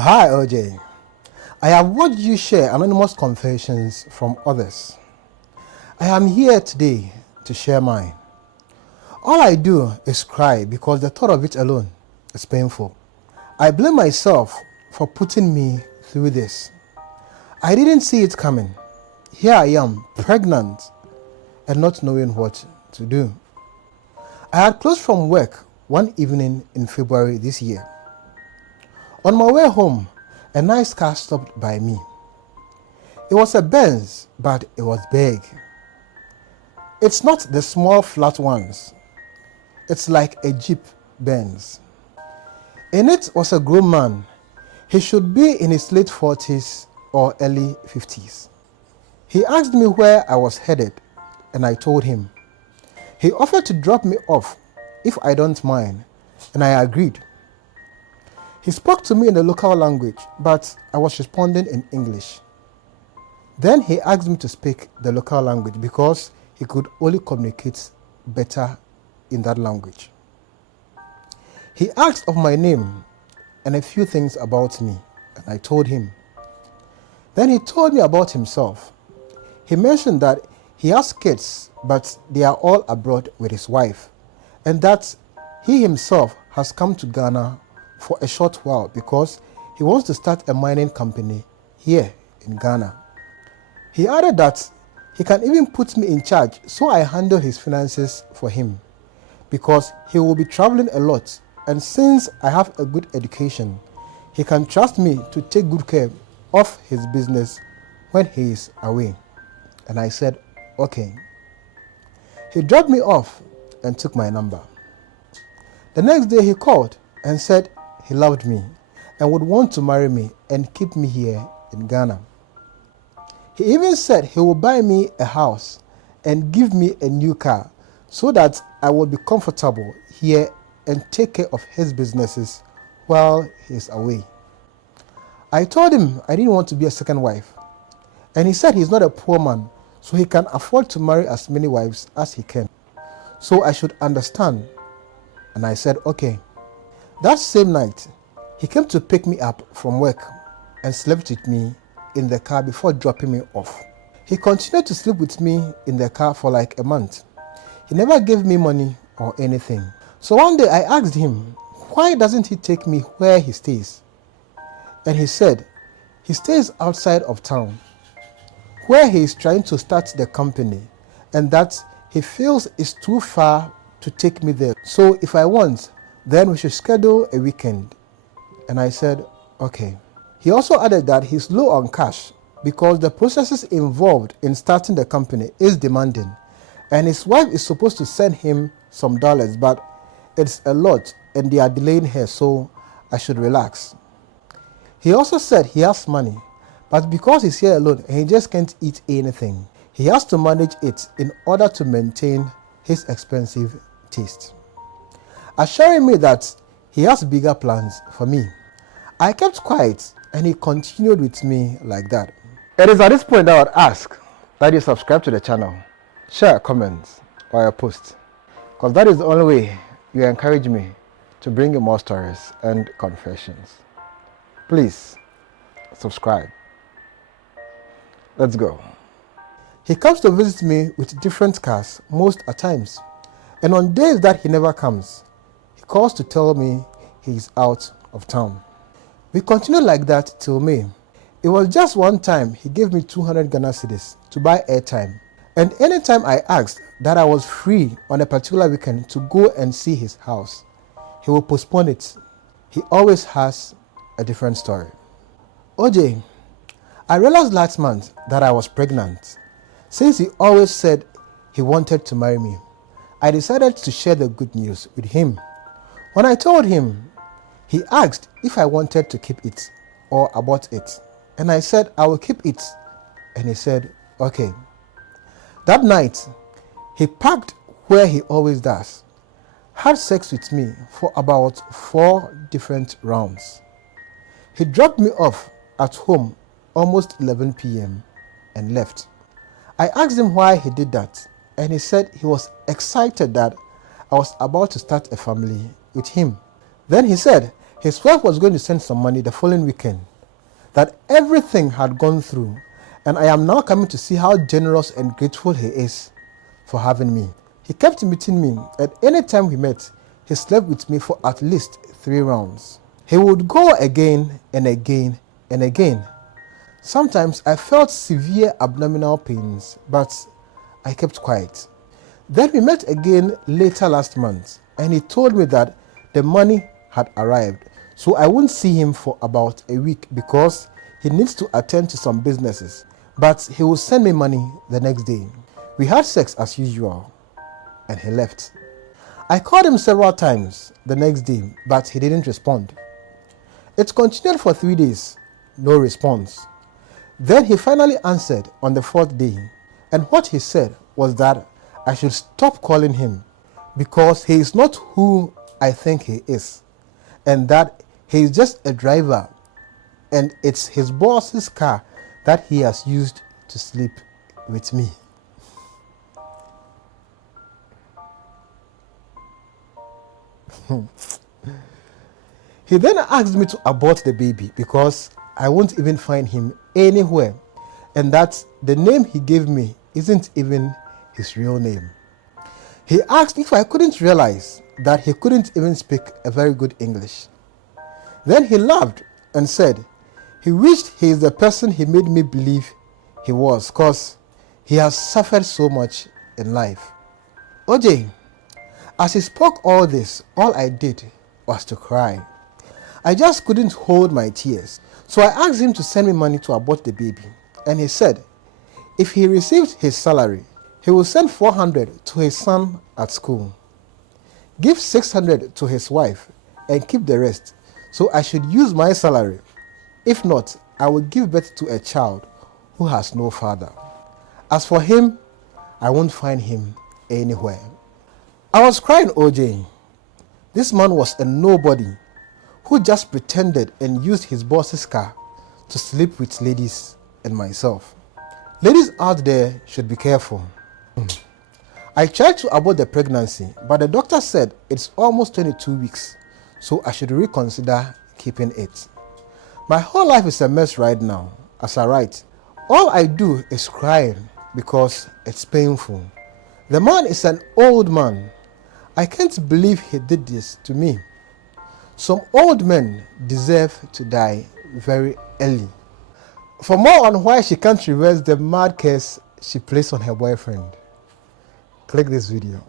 Hi OJ, I have watched you share anonymous confessions from others. I am here today to share mine. All I do is cry because the thought of it alone is painful. I blame myself for putting me through this. I didn't see it coming. Here I am, pregnant and not knowing what to do. I had closed from work one evening in February this year. On my way home, a nice car stopped by me. It was a Benz, but it was big. It's not the small flat ones. It's like a Jeep Benz. In it was a grown man. He should be in his late 40s or early 50s. He asked me where I was headed, and I told him. He offered to drop me off if I don't mind, and I agreed. He spoke to me in the local language, but I was responding in English. Then he asked me to speak the local language because he could only communicate better in that language. He asked of my name and a few things about me, and I told him. Then he told me about himself. He mentioned that he has kids, but they are all abroad with his wife, and that he himself has come to Ghana for a short while because he wants to start a mining company here in Ghana. He added that he can even put me in charge so I handle his finances for him because he will be traveling a lot, and since I have a good education, he can trust me to take good care of his business when he is away. And I said, okay. He dropped me off and took my number. The next day he called and said he loved me and would want to marry me and keep me here in Ghana. He even said he will buy me a house and give me a new car so that I will be comfortable here and take care of his businesses while he is away. I told him I didn't want to be a second wife, and he said he's not a poor man, so he can afford to marry as many wives as he can. So I should understand, and I said okay. That same night, he came to pick me up from work and slept with me in the car before dropping me off. He continued to sleep with me in the car for like a month. He never gave me money or anything. So one day I asked him, why doesn't he take me where he stays? And he said, he stays outside of town, where he is trying to start the company, and that he feels it's too far to take me there. So if I want, then we should schedule a weekend. And I said, okay. He also added that he's low on cash because the processes involved in starting the company is demanding, and his wife is supposed to send him some dollars, but it's a lot and they are delaying her, so I should relax. He also said he has money, but because he's here alone and he just can't eat anything, he has to manage it in order to maintain his expensive taste, assuring me that he has bigger plans for me. I kept quiet and he continued with me like that. It is at this point that I would ask that you subscribe to the channel, share a comment or a post, because that is the only way you encourage me to bring you more stories and confessions. Please subscribe. Let's go. He comes to visit me with different cars most at times, and on days that he never comes, he calls to tell me he's out of town. We continued like that till May. It was just one time he gave me 200 Ghana cedis to buy airtime, and anytime I asked that I was free on a particular weekend to go and see his house, he will postpone it. He always has a different story. OJ, I realized last month that I was pregnant. Since he always said he wanted to marry me, I decided to share the good news with him. When I told him, he asked if I wanted to keep it or abort it, and I said I will keep it, and he said okay. That night, he packed where he always does, had sex with me for about 4 different rounds. He dropped me off at home almost 11 p.m. and left. I asked him why he did that, and he said he was excited that I was about to start a family with him. Then he said His wife was going to send some money the following weekend, that everything had gone through, and I am now coming to see how generous and grateful he is for having me. He kept meeting me, and any time we met, he slept with me for at least 3 rounds. He would go again and again and again. Sometimes I felt severe abdominal pains, but I kept quiet. Then we met again later last month, and he told me that the money had arrived, so I wouldn't see him for about a week because he needs to attend to some businesses, but he will send me money the next day. We had sex as usual, and he left. I called him several times the next day, but he didn't respond. It continued for 3 days, no response. Then he finally answered on the 4th day, and what he said was that I should stop calling him because he is not who I think he is, and that he is just a driver, and it's his boss's car that he has used to sleep with me. He then asked me to abort the baby because I won't even find him anywhere, and that the name he gave me isn't even his real name. He asked if I couldn't realize that he couldn't even speak a very good English. Then he laughed and said he wished he is the person he made me believe he was, because he has suffered so much in life. OJ, as he spoke all this, all I did was to cry. I just couldn't hold my tears. So I asked him to send me money to abort the baby, and he said if he received his salary, he will send 400 to his son at school, give 600 to his wife, and keep the rest. So I should use my salary. If not, I will give birth to a child who has no father. As for him, I won't find him anywhere. I was crying, OJ. This man was a nobody who just pretended and used his boss's car to sleep with ladies and myself. Ladies out there should be careful. I tried to abort the pregnancy, but the doctor said it's almost 22 weeks, so I should reconsider keeping it. My whole life is a mess right now. As I write, all I do is crying because it's painful. The man is an old man. I can't believe he did this to me. Some old men deserve to die very early. For more on why she can't reverse the mad curse she placed on her boyfriend, click this video.